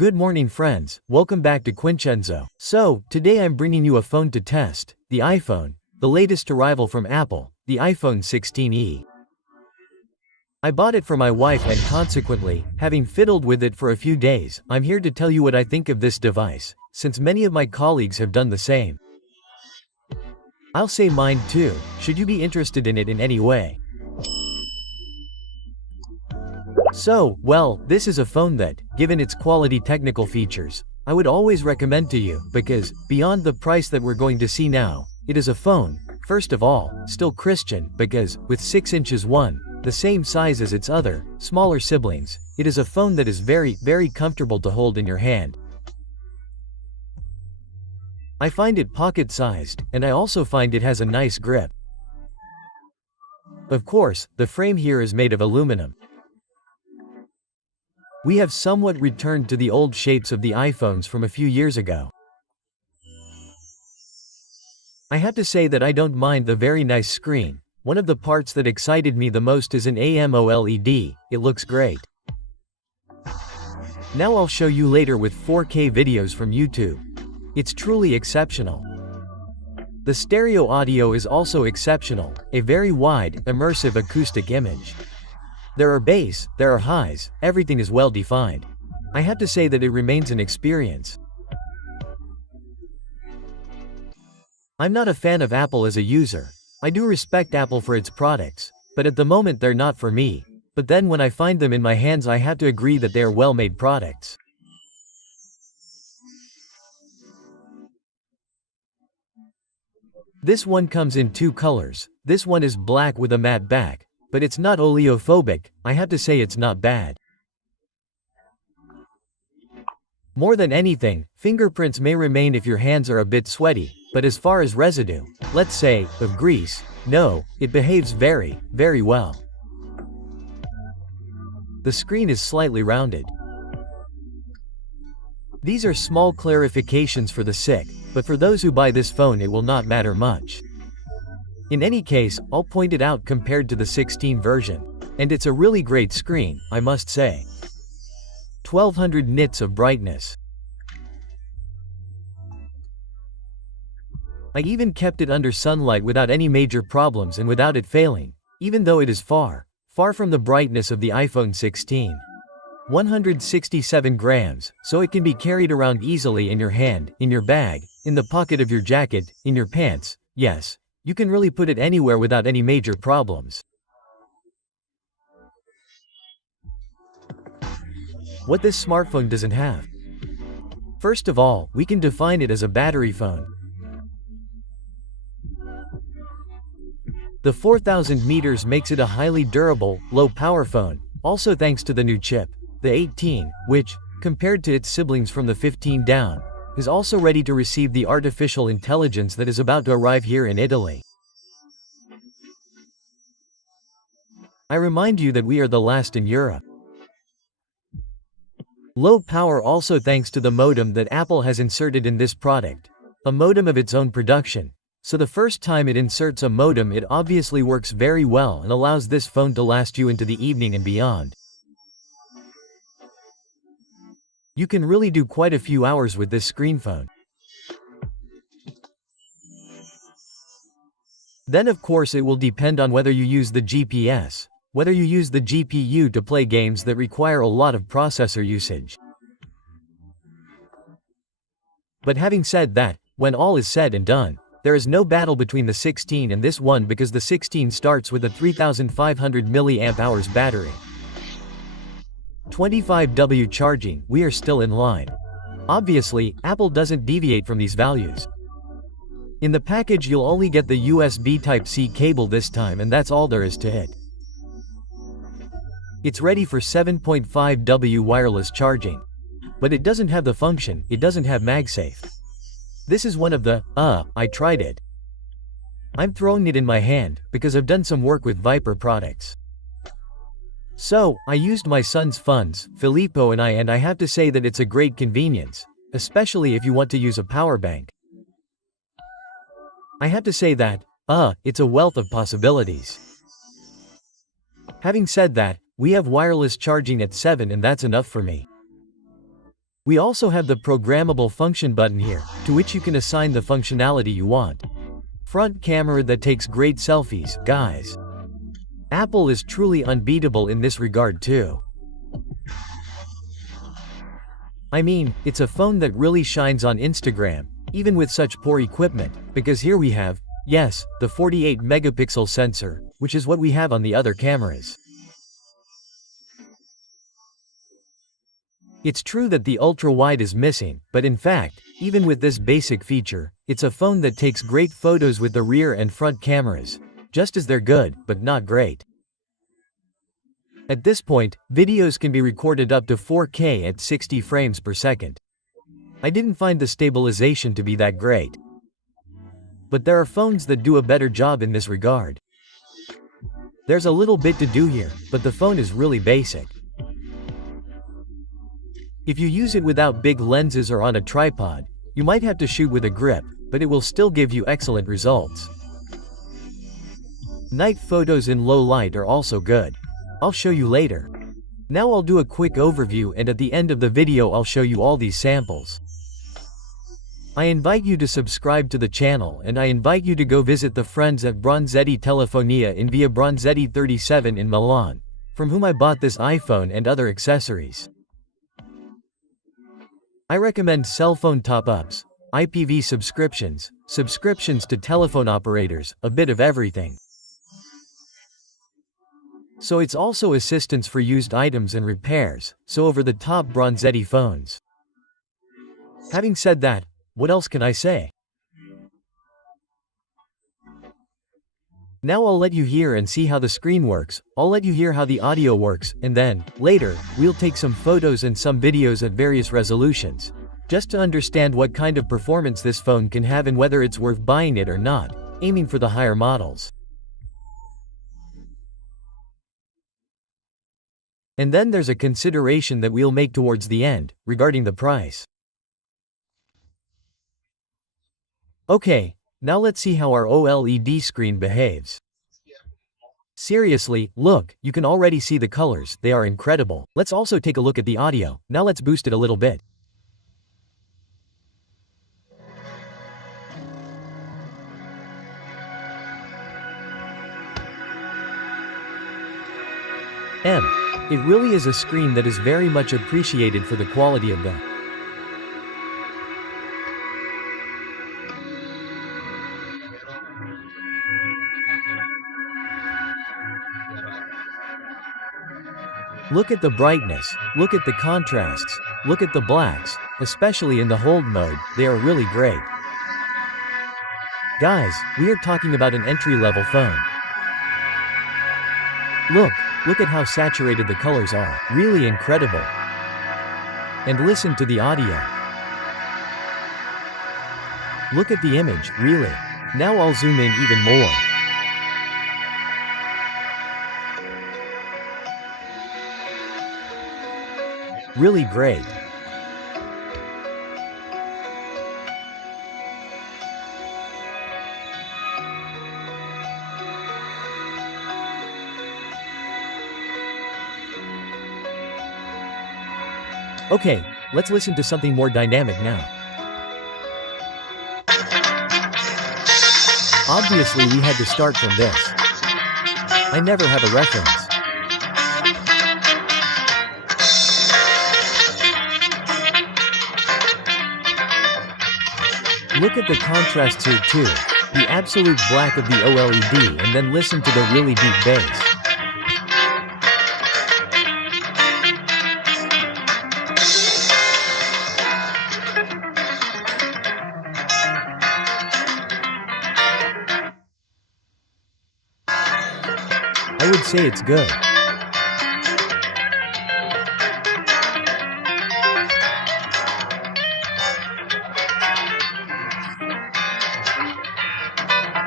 Good morning friends, welcome back to Quincenzo. So, today I'm bringing you a phone to test, the iPhone, the latest arrival from Apple, the iPhone 16e. I bought it for my wife and consequently, having fiddled with it for a few days, I'm here to tell you what I think of this device, since many of my colleagues have done the same. I'll say mine too, should you be interested in it in any way. So, well, this is a phone that, given its quality technical features, I would always recommend to you, because, beyond the price that we're going to see now, it is a phone, first of all, still Christian, because, with 6 inches the same size as its other, smaller siblings, it is a phone that is very comfortable to hold in your hand. I find it pocket-sized, and I also find it has a nice grip. Of course, the frame here is made of aluminum. We have somewhat returned to the old shapes of the iPhones from a few years ago. I have to say that I don't mind the very nice screen. One of the parts that excited me the most is an AMOLED, it looks great. Now I'll show you later with 4K videos from YouTube. It's truly exceptional. The stereo audio is also exceptional, a very wide, immersive acoustic image. There are bass, there are highs, everything is well defined. I have to say that it remains an experience. I'm not a fan of Apple as a user. I do respect Apple for its products, but at the moment they're not for me. But then when I find them in my hands I have to agree that they are well-made products. This one comes in 2 colors. This one is black with a matte back. But it's not oleophobic, I have to say it's not bad. More than anything, fingerprints may remain if your hands are a bit sweaty, but as far as residue, let's say, of grease, no, it behaves very well. The screen is slightly rounded. These are small clarifications for the sick, but for those who buy this phone it will not matter much. In any case, I'll point it out compared to the 16 version. And it's a really great screen, I must say. 1200 nits of brightness. I even kept it under sunlight without any major problems and without it failing, even though it is far from the brightness of the iPhone 16. 167 grams, so it can be carried around easily in your hand, in your bag, in the pocket of your jacket, in your pants, yes. You can really put it anywhere without any major problems. What this smartphone doesn't have. First of all, we can define it as a battery phone. The 4000 meters makes it a highly durable, low-power phone, also thanks to the new chip, the 18, which, compared to its siblings from the 15 down, is also ready to receive the artificial intelligence that is about to arrive here in Italy. I remind you that we are the last in Europe. Low power also thanks to the modem that Apple has inserted in this product, a modem of its own production. So the first time it inserts a modem it obviously works very well and allows this phone to last you into the evening and beyond. You can really do quite a few hours with this screen phone. Then of course it will depend on whether you use the GPS, whether you use the GPU to play games that require a lot of processor usage. But having said that, when all is said and done, there is no battle between the 16 and this one because the 16 starts with a 3500 mAh battery. 25W charging, we are still in line. Obviously, Apple doesn't deviate from these values. In the package you'll only get the USB Type-C cable this time and that's all there is to it. It's ready for 7.5W wireless charging. But it doesn't have the function, it doesn't have MagSafe. This is one of the, I tried it. I'm throwing it in my hand, because I've done some work with Viper products. So, I used my son's funds, Filippo and I have to say that it's a great convenience, especially if you want to use a power bank. I have to say that, it's a wealth of possibilities. Having said that, we have wireless charging at 7 and that's enough for me. We also have the programmable function button here, to which you can assign the functionality you want. Front camera that takes great selfies, guys. Apple is truly unbeatable in this regard too. I mean, it's a phone that really shines on Instagram, even with such poor equipment, because here we have, yes, the 48 megapixel sensor, which is what we have on the other cameras. It's true that the ultra-wide is missing, but in fact, even with this basic feature, it's a phone that takes great photos with the rear and front cameras, just as they're good, but not great. At this point, videos can be recorded up to 4K at 60 frames per second. I didn't find the stabilization to be that great. But there are phones that do a better job in this regard. There's a little bit to do here, but the phone is really basic. If you use it without big lenses or on a tripod, you might have to shoot with a grip, but it will still give you excellent results. Night photos in low light are also good. I'll show you later. Now I'll do a quick overview, and at the end of the video I'll show you all these samples. I invite you to subscribe to the channel, and I invite you to go visit the friends at Bronzetti Telefonia in Via Bronzetti 37 in Milan, from whom I bought this iPhone and other accessories. I recommend cell phone top-ups, IPv subscriptions, subscriptions to telephone operators, a bit of everything. So it's also assistance for used items and repairs, so over-the-top Bronzetti phones. Having said that, what else can I say? Now I'll let you hear and see how the screen works, I'll let you hear how the audio works, and then, later, we'll take some photos and some videos at various resolutions, just to understand what kind of performance this phone can have and whether it's worth buying it or not, aiming for the higher models. And then there's a consideration that we'll make towards the end, regarding the price. Okay, now let's see how our OLED screen behaves. Seriously, look, you can already see the colors, they are incredible. Let's also take a look at the audio, now let's boost it a little bit. It really is a screen that is very much appreciated for the quality of the Look at the brightness, look at the contrasts, look at the blacks, especially in the hold mode, they are really great. Guys, we are talking about an entry-level phone. Look at how saturated the colors are, really incredible. And listen to the audio. Look at the image, really. Now I'll zoom in even more. Really great. Okay, let's listen to something more dynamic now. Obviously we had to start from this. I never have a reference. Look at the contrasts here too, the absolute black of the OLED, and then listen to the really deep bass. I would say it's good.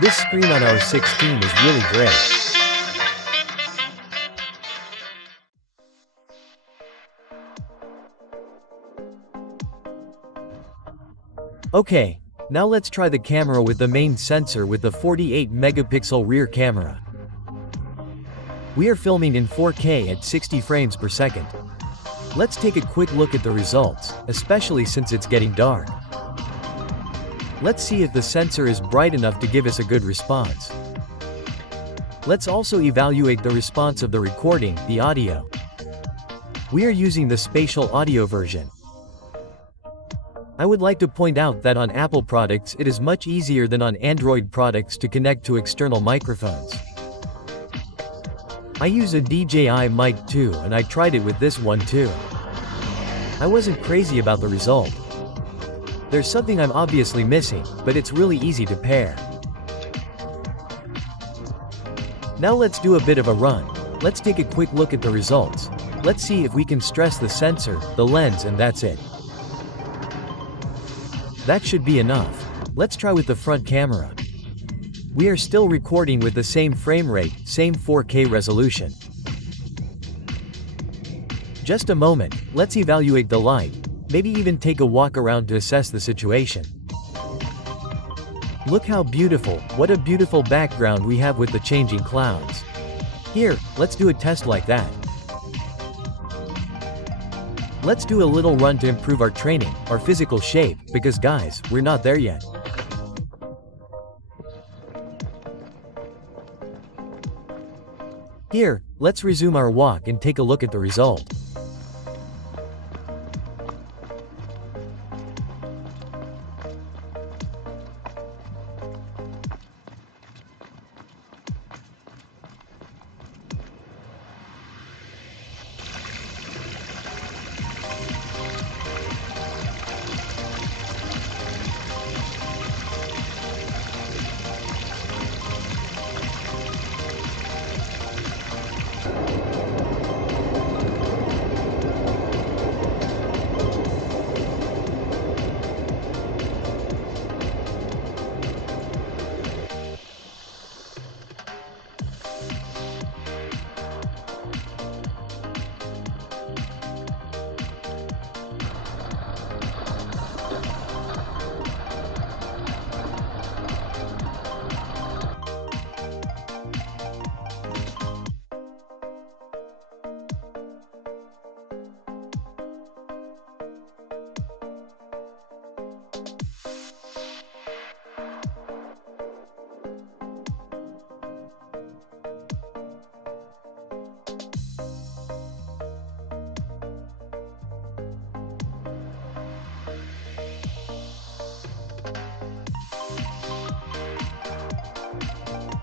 This screen on our 16 is really great. Okay, now let's try the camera with the main sensor with the 48 megapixel rear camera. We are filming in 4K at 60 frames per second. Let's take a quick look at the results, especially since it's getting dark. Let's see if the sensor is bright enough to give us a good response. Let's also evaluate the response of the recording, the audio. We are using the spatial audio version. I would like to point out that on Apple products it is much easier than on Android products to connect to external microphones. I use a DJI mic too, and I tried it with this one too. I wasn't crazy about the result. There's something I'm obviously missing, but it's really easy to pair. Now let's do a bit of a run. Let's take a quick look at the results. Let's see if we can stress the sensor, the lens, and that's it. That should be enough. Let's try with the front camera. We are still recording with the same frame rate, same 4K resolution. Just a moment, let's evaluate the light. Maybe even take a walk around to assess the situation. Look how beautiful, what a beautiful background we have with the changing clouds. Here, let's do a test like that. Let's do a little run to improve our training, our physical shape, because guys, we're not there yet. Here, let's resume our walk and take a look at the result.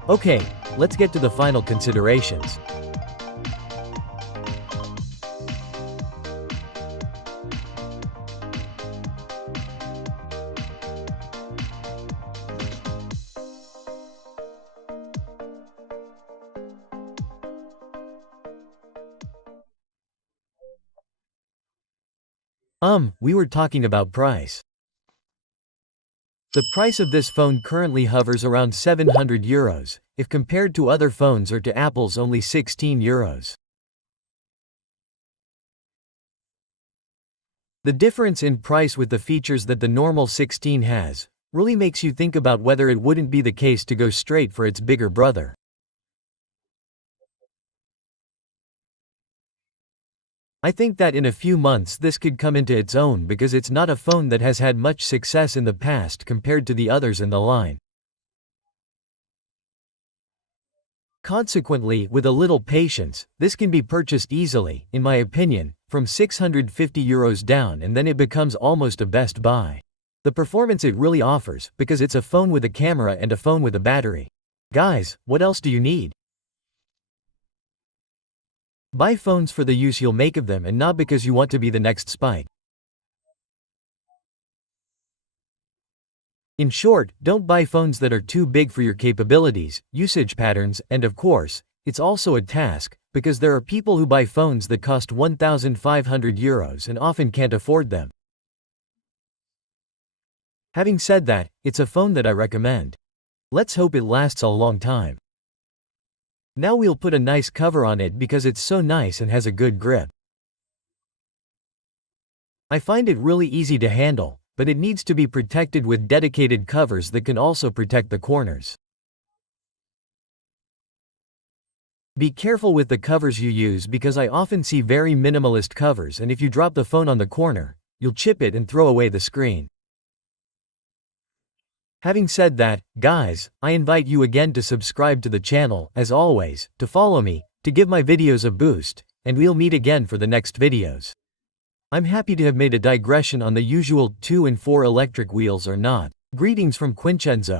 Okay, let's get to the final considerations. We were talking about price. The price of this phone currently hovers around €700, if compared to other phones or to Apple's only €16. The difference in price with the features that the normal 16 has, really makes you think about whether it wouldn't be the case to go straight for its bigger brother. I think that in a few months this could come into its own because it's not a phone that has had much success in the past compared to the others in the line. Consequently, with a little patience, this can be purchased easily, in my opinion, from €650 down, and then it becomes almost a best buy. The performance it really offers, because it's a phone with a camera and a phone with a battery. Guys, what else do you need? Buy phones for the use you'll make of them and not because you want to be the next Spike. In short, don't buy phones that are too big for your capabilities, usage patterns, and of course, it's also a task, because there are people who buy phones that cost €1,500 and often can't afford them. Having said that, it's a phone that I recommend. Let's hope it lasts a long time. Now we'll put a nice cover on it because it's so nice and has a good grip. I find it really easy to handle, but it needs to be protected with dedicated covers that can also protect the corners. Be careful with the covers you use because I often see very minimalist covers, and if you drop the phone on the corner, you'll chip it and throw away the screen. Having said that, guys, I invite you again to subscribe to the channel, as always, to follow me, to give my videos a boost, and we'll meet again for the next videos. I'm happy to have made a digression on the usual 2 and 4 electric wheels or not. Greetings from Quincenzo.